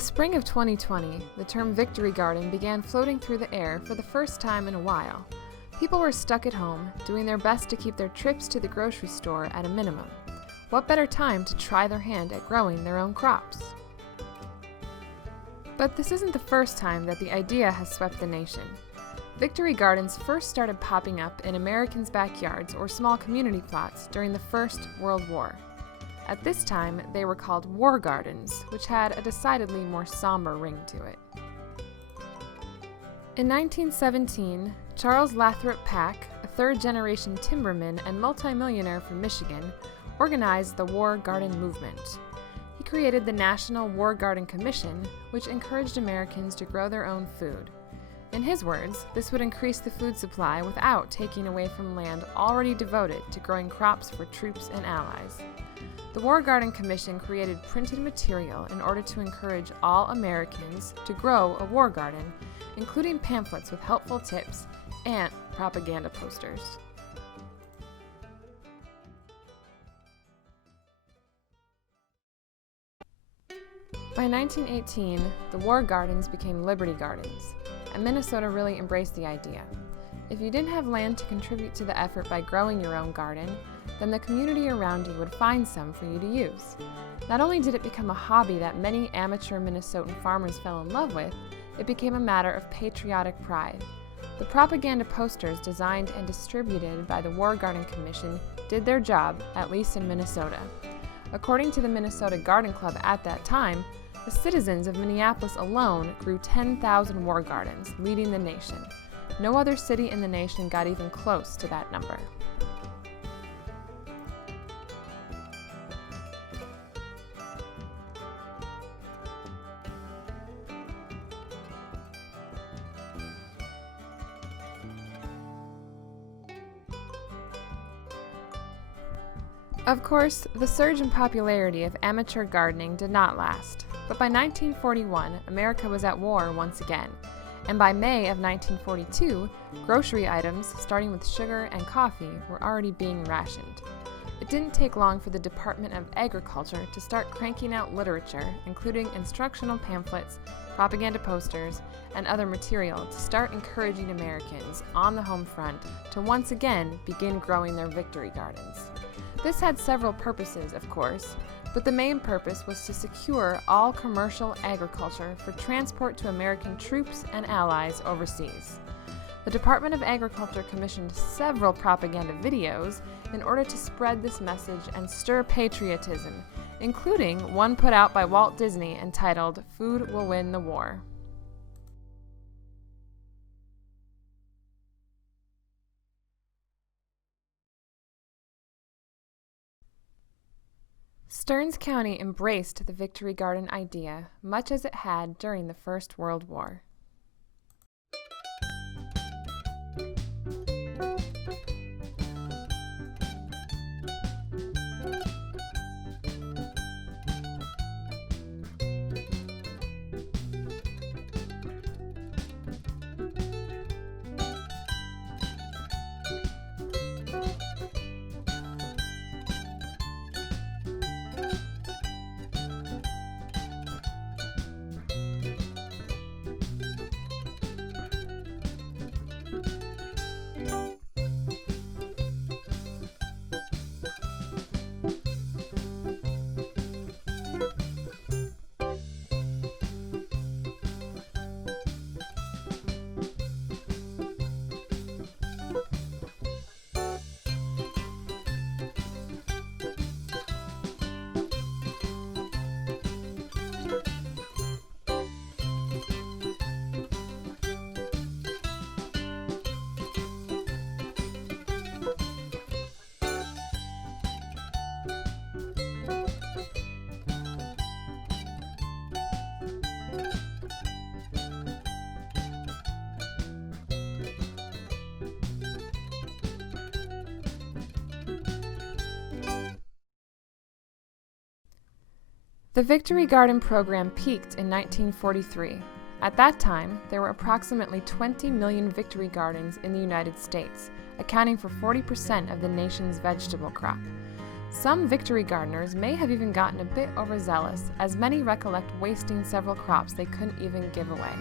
the spring of 2020, the term Victory Garden began floating through the air for the first time in a while. People were stuck at home, doing their best to keep their trips to the grocery store at a minimum. What better time to try their hand at growing their own crops? But this isn't the first time that the idea has swept the nation. Victory gardens first started popping up in Americans' backyards or small community plots during the First World War. At this time, they were called war gardens, which had a decidedly more somber ring to it. In 1917, Charles Lathrop Pack, a third-generation timberman and multimillionaire from Michigan, organized the War Garden movement. He created the National War Garden Commission, which encouraged Americans to grow their own food. In his words, this would increase the food supply without taking away from land already devoted to growing crops for troops and allies. The War Garden Commission created printed material in order to encourage all Americans to grow a war garden, including pamphlets with helpful tips and propaganda posters. By 1918, the war gardens became Liberty Gardens, and Minnesota really embraced the idea. If you didn't have land to contribute to the effort by growing your own garden, then the community around you would find some for you to use. Not only did it become a hobby that many amateur Minnesotan farmers fell in love with, it became a matter of patriotic pride. The propaganda posters designed and distributed by the War Garden Commission did their job, at least in Minnesota. According to the Minnesota Garden Club at that time, the citizens of Minneapolis alone grew 10,000 war gardens, leading the nation. No other city in the nation got even close to that number. Of course, the surge in popularity of amateur gardening did not last, but by 1941, America was at war once again, and by May of 1942, grocery items, starting with sugar and coffee, were already being rationed. It didn't take long for the Department of Agriculture to start cranking out literature, including instructional pamphlets, propaganda posters, and other material to start encouraging Americans on the home front to once again begin growing their victory gardens. This had several purposes, of course, but the main purpose was to secure all commercial agriculture for transport to American troops and allies overseas. The Department of Agriculture commissioned several propaganda videos in order to spread this message and stir patriotism, including one put out by Walt Disney entitled "Food Will Win the War." Stearns County embraced the Victory Garden idea, much as it had during the First World War. The Victory Garden program peaked in 1943. At that time, there were approximately 20 million Victory Gardens in the United States, accounting for 40% of the nation's vegetable crop. Some victory gardeners may have even gotten a bit overzealous, as many recollect wasting several crops they couldn't even give away.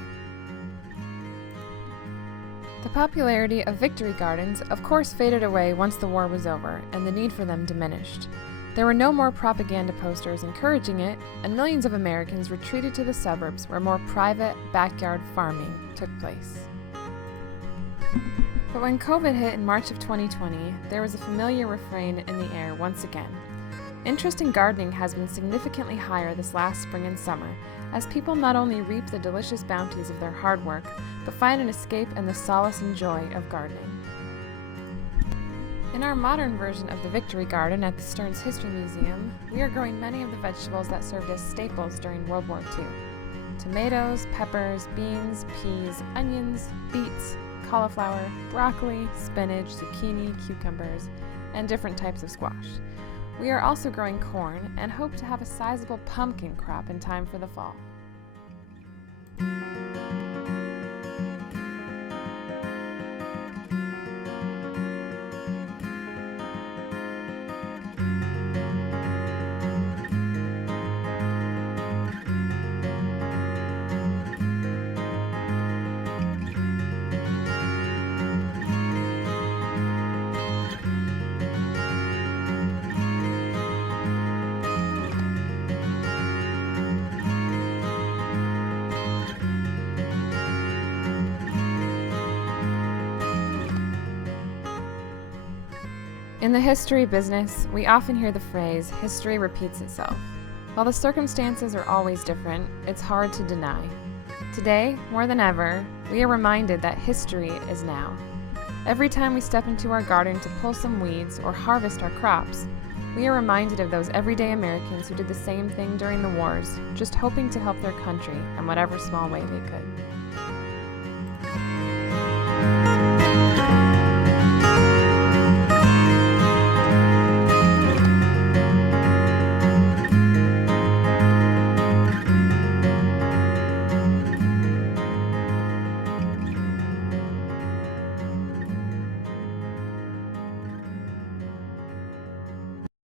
The popularity of victory gardens, of course, faded away once the war was over and the need for them diminished. There were no more propaganda posters encouraging it, and millions of Americans retreated to the suburbs where more private, backyard farming took place. But when COVID hit in March of 2020, there was a familiar refrain in the air once again. Interest in gardening has been significantly higher this last spring and summer, as people not only reap the delicious bounties of their hard work, but find an escape in the solace and joy of gardening. In our modern version of the Victory Garden at the Stearns History Museum, we are growing many of the vegetables that served as staples during World War II. Tomatoes, peppers, beans, peas, onions, beets, cauliflower, broccoli, spinach, zucchini, cucumbers, and different types of squash. We are also growing corn and hope to have a sizable pumpkin crop in time for the fall. In the history business, we often hear the phrase, history repeats itself. While the circumstances are always different, it's hard to deny. Today, more than ever, we are reminded that history is now. Every time we step into our garden to pull some weeds or harvest our crops, we are reminded of those everyday Americans who did the same thing during the wars, just hoping to help their country in whatever small way they could.